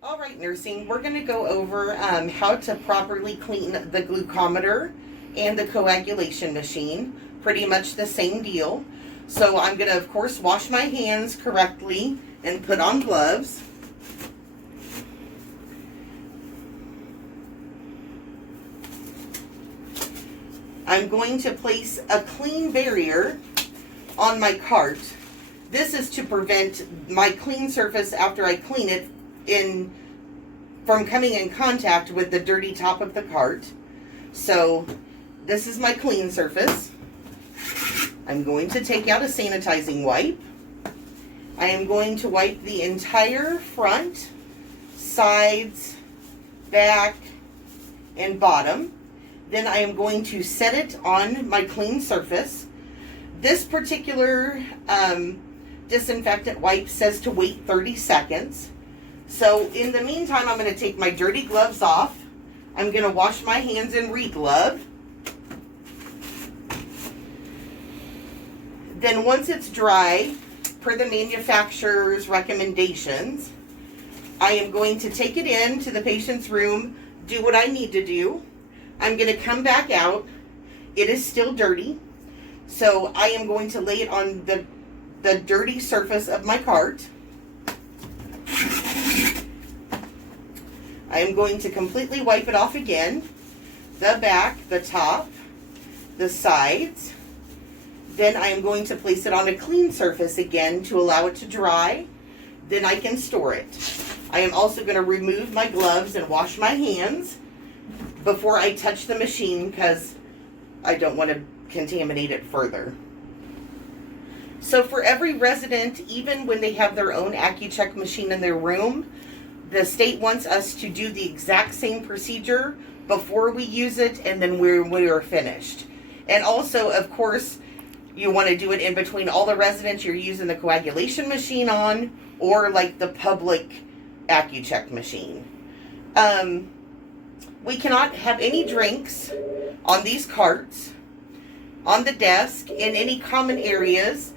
All right, nursing, we're going to go over how to properly clean the glucometer and the coagulation machine. Pretty much the same deal. So I'm going to, of course, wash my hands correctly and put on gloves. I'm going to place a clean barrier on my cart. This is to prevent my clean surface after I clean it from coming in contact with the dirty top of the cart. So this is my clean surface. I'm going to take out a sanitizing wipe. I am going to wipe the entire front, sides, back, and bottom. Then I am going to set it on my clean surface. This particular disinfectant wipe says to wait 30 seconds. So in the meantime, I'm going to take my dirty gloves off. I'm going to wash my hands and re-glove. Then once it's dry, per the manufacturer's recommendations, I am going to take it into the patient's room, do what I need to do. I'm going to come back out. It is still dirty. So I am going to lay it on the dirty surface of my cart. I am going to completely wipe it off again. The back, the top, the sides. Then I am going to place it on a clean surface again to allow it to dry. Then I can store it. I am also going to remove my gloves and wash my hands before I touch the machine because I don't want to contaminate it further. So for every resident, even when they have their own Accu-Chek machine in their room, the state wants us to do the exact same procedure before we use it and then we are finished. And also, of course, you want to do it in between all the residents you're using the coagulation machine on or like the public Accu-Chek machine. We cannot have any drinks on these carts, on the desk, in any common areas.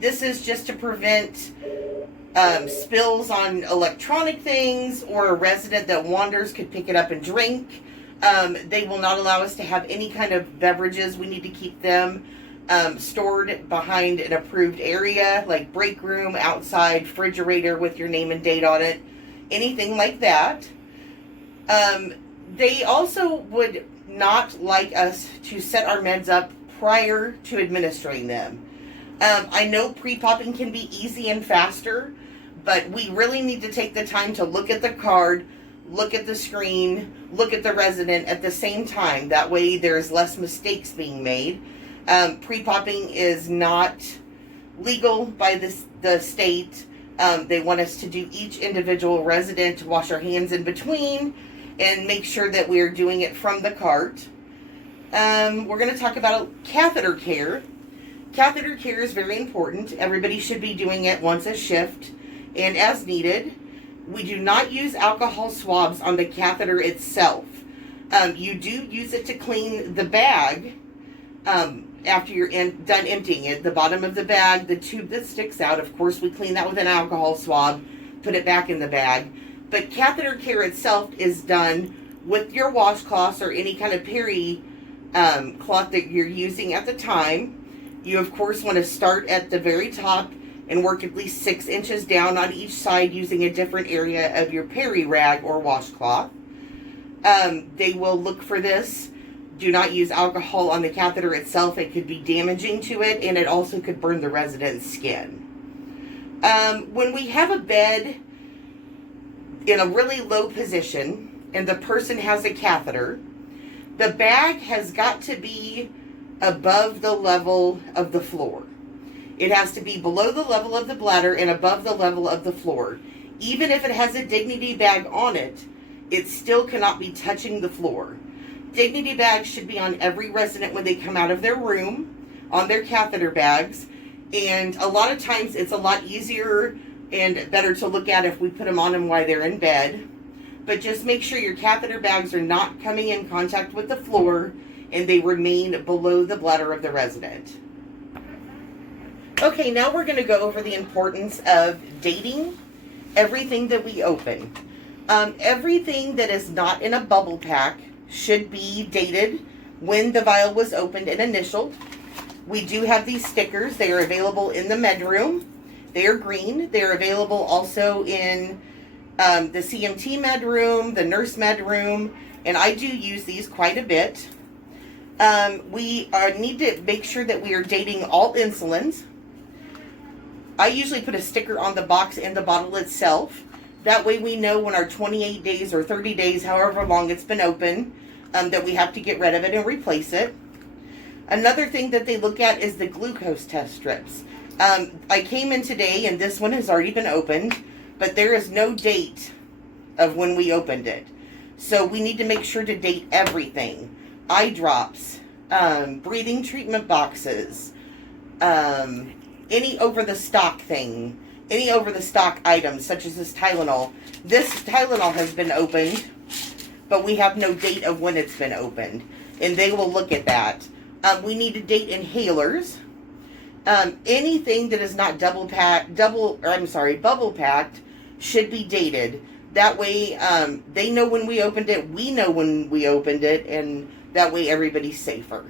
This is just to prevent spills on electronic things, or a resident that wanders could pick it up and drink. They will not allow us to have any kind of beverages. We need to keep them stored behind an approved area, like break room, outside, refrigerator with your name and date on it, anything like that. They also would not like us to set our meds up prior to administering them. I know pre-popping can be easy and faster, but we really need to take the time to look at the card, look at the screen, look at the resident at the same time. That way there's less mistakes being made. Pre-popping is not legal by the state. They want us to do each individual resident to wash our hands in between and make sure that we're doing it from the cart. We're going to talk about catheter care. Catheter care is very important. Everybody should be doing it once a shift and as needed. We do not use alcohol swabs on the catheter itself. You do use it to clean the bag after you're done emptying it. The bottom of the bag, the tube that sticks out, of course, we clean that with an alcohol swab, put it back in the bag. But catheter care itself is done with your washcloths or any kind of peri cloth that you're using at the time. You, of course, want to start at the very top and work at least 6 inches down on each side using a different area of your peri rag or washcloth. They will look for this. Do not use alcohol on the catheter itself. It could be damaging to it, and it also could burn the resident's skin. When we have a bed in a really low position and the person has a catheter, the bag has got to be above the level of the floor. It has to be below the level of the bladder and above the level of the floor. Even if it has a Dignity bag on it, it still cannot be touching the floor. Dignity bags should be on every resident when they come out of their room, on their catheter bags. And a lot of times it's a lot easier and better to look at if we put them on them while they're in bed. But just make sure your catheter bags are not coming in contact with the floor and they remain below the bladder of the resident. Okay, now we're going to go over the importance of dating everything that we open. Everything that is not in a bubble pack should be dated when the vial was opened and initialed. We do have these stickers. They are available in the med room. They are green. They are available also in the CMT med room, the nurse med room, and I do use these quite a bit. We need to make sure that we are dating all insulins. I usually put a sticker on the box and the bottle itself. That way we know when our 28 days or 30 days, however long it's been open, that we have to get rid of it and replace it. Another thing that they look at is the glucose test strips. I came in today and this one has already been opened, but there is no date of when we opened it. So we need to make sure to date everything. Eye drops, breathing treatment boxes, any over-the-stock thing, any over-the-stock items such as this Tylenol. This Tylenol has been opened, but we have no date of when it's been opened, and they will look at that. We need to date inhalers. Anything that is not bubble packed should be dated. That way, they know when we opened it, we know when we opened it, and that way everybody's safer.